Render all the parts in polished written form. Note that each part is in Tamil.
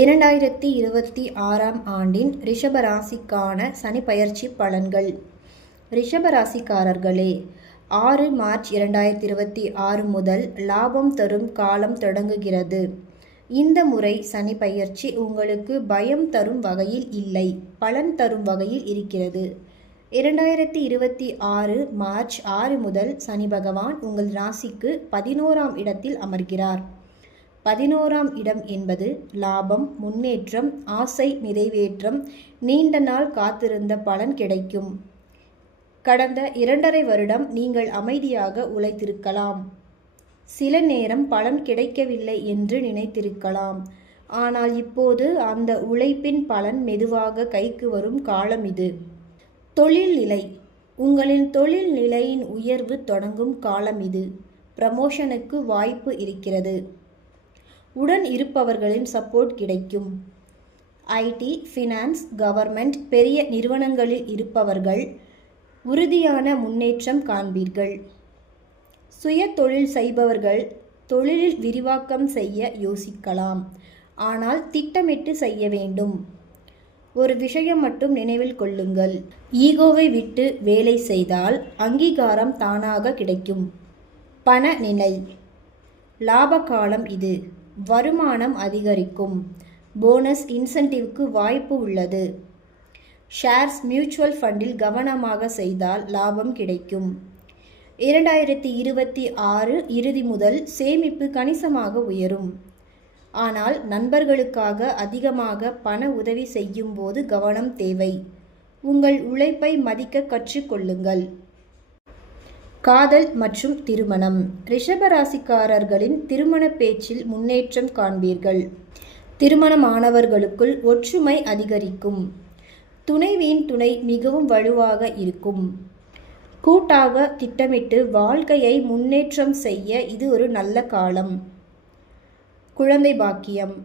2026ஆம் ஆண்டின் ரிஷபராசிக்கான சனி பயிற்சி பலன்கள். ரிஷபராசிக்காரர்களே, 6 மார்ச் 2026 முதல் லாபம் தரும் காலம் தொடங்குகிறது. இந்த முறை சனி பயிற்சி உங்களுக்கு பயம் தரும் வகையில் இல்லை, பலன் தரும் வகையில் இருக்கிறது. 2026 மார்ச் 6 முதல் சனி பகவான் உங்கள் ராசிக்கு 11ஆம் இடத்தில் அமர்கிறார். 11ஆம் இடம் என்பது லாபம், முன்னேற்றம், ஆசை நிறைவேற்றம், நீண்ட நாள் காத்திருந்த பலன் கிடைக்கும். கடந்த 2.5 வருடம் நீங்கள் அமைதியாக உழைத்திருக்கலாம். சில நேரம் பலன் கிடைக்கவில்லை என்று நினைத்திருக்கலாம். ஆனால் இப்போது அந்த உழைப்பின் பலன் மெதுவாக கைக்கு வரும் காலம் இது. தொழில் நிலை. உங்களின் தொழில் நிலையின் உயர்வு தொடங்கும் காலம் இது. ப்ரமோஷனுக்கு வாய்ப்பு இருக்கிறது. உடன் இருப்பவர்களின் சப்போர்ட் கிடைக்கும். ஐடி, ஃபினான்ஸ், கவர்மெண்ட், பெரிய நிறுவனங்களில் இருப்பவர்கள் உறுதியான முன்னேற்றம் காண்பீர்கள். சுய தொழில் செய்பவர்கள் தொழிலில் விரிவாக்கம் செய்ய யோசிக்கலாம். ஆனால் திட்டமிட்டு செய்ய வேண்டும். ஒரு விஷயம் மட்டும் நினைவில் கொள்ளுங்கள், ஈகோவை விட்டு வேலை செய்தால் அங்கீகாரம் தானாக கிடைக்கும். பண நிலை. லாப காலம் இது. வருமானம் அதிகரிக்கும். போனஸ், இன்சென்டிவ்க்கு வாய்ப்பு உள்ளது. ஷேர்ஸ், மியூச்சுவல் ஃபண்டில் கவனமாக செய்தால் லாபம் கிடைக்கும். 2026 இறுதி முதல் சேமிப்பு கணிசமாக உயரும். ஆனால் நண்பர்களுக்காக அதிகமாக பண உதவி செய்யும் போது கவனம் தேவை. உங்கள் உழைப்பை மதிக்க கற்றுக்கொள்ளுங்கள். காதல் மற்றும் திருமணம். ரிஷபராசிக்காரர்களின் திருமண பேச்சில் முன்னேற்றம் காண்பீர்கள். திருமணமானவர்களுக்குள் ஒற்றுமை அதிகரிக்கும். துணைவியின் துணை மிகவும் வலுவாக இருக்கும். கூட்டாக திட்டமிட்டு வாழ்க்கையை முன்னேற்றம் செய்ய இது ஒரு நல்ல காலம். குழந்தை பாக்கியம்.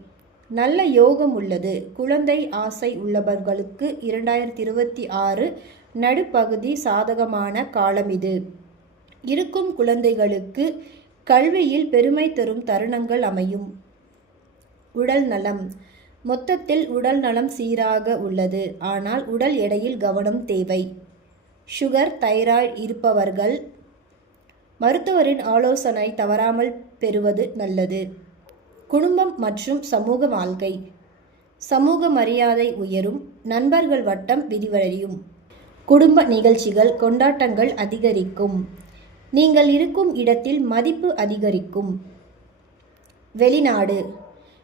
நல்ல யோகம் உள்ளது. குழந்தை ஆசை உள்ளவர்களுக்கு 2026 நடுப்பகுதி சாதகமான காலம் இது. இருக்கும் குழந்தைகளுக்கு கல்வியில் பெருமை தரும் தருணங்கள் அமையும். உடல் நலம். மொத்தத்தில் உடல் நலம் சீராக உள்ளது. ஆனால் உடல் எடையில் கவனம் தேவை. சுகர், தைராய்டு இருப்பவர்கள் மருத்துவரின் ஆலோசனை தவறாமல் பெறுவது நல்லது. குடும்பம் மற்றும் சமூக வாழ்க்கை. சமூக மரியாதை உயரும். நண்பர்கள் வட்டம் விரிவடையும். குடும்ப நிகழ்ச்சிகள், கொண்டாட்டங்கள் அதிகரிக்கும். நீங்கள் இருக்கும் இடத்தில் மதிப்பு அதிகரிக்கும். வெளிநாடு.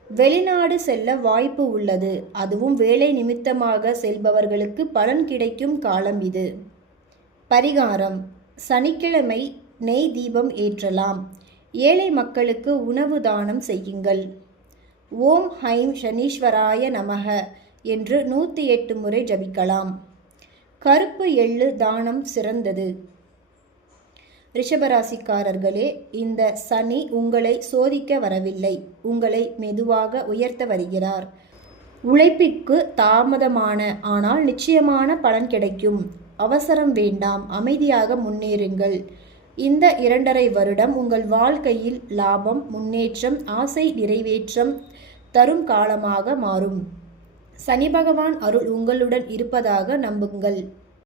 வெளிநாடு செல்ல வாய்ப்பு உள்ளது. அதுவும் வேலை நிமித்தமாக செல்பவர்களுக்கு பலன் கிடைக்கும் காலம் இது. பரிகாரம். சனிக்கிழமை நெய் தீபம் ஏற்றலாம். ஏழை மக்களுக்கு உணவு தானம் செய்யுங்கள். ஓம் ஹைம் சனீஸ்வராய நமக என்று 108 முறை ஜபிக்கலாம். கருப்பு எள்ளு தானம் சிறந்தது. ரிஷபராசிக்காரர்களே, இந்த சனி உங்களை சோதிக்க வரவில்லை, உங்களை மெதுவாக உயர்த்த வருகிறார். உழைப்பிற்கு தாமதமான ஆனால் நிச்சயமான பலன் கிடைக்கும். அவசரம் வேண்டாம், அமைதியாக முன்னேறுங்கள். இந்த 2.5 வருடம் உங்கள் வாழ்க்கையில் லாபம், முன்னேற்றம், ஆசை நிறைவேற்றம் தரும் காலமாக மாறும். சனி பகவான் அருள் உங்களுடன் இருப்பதாக நம்புங்கள்.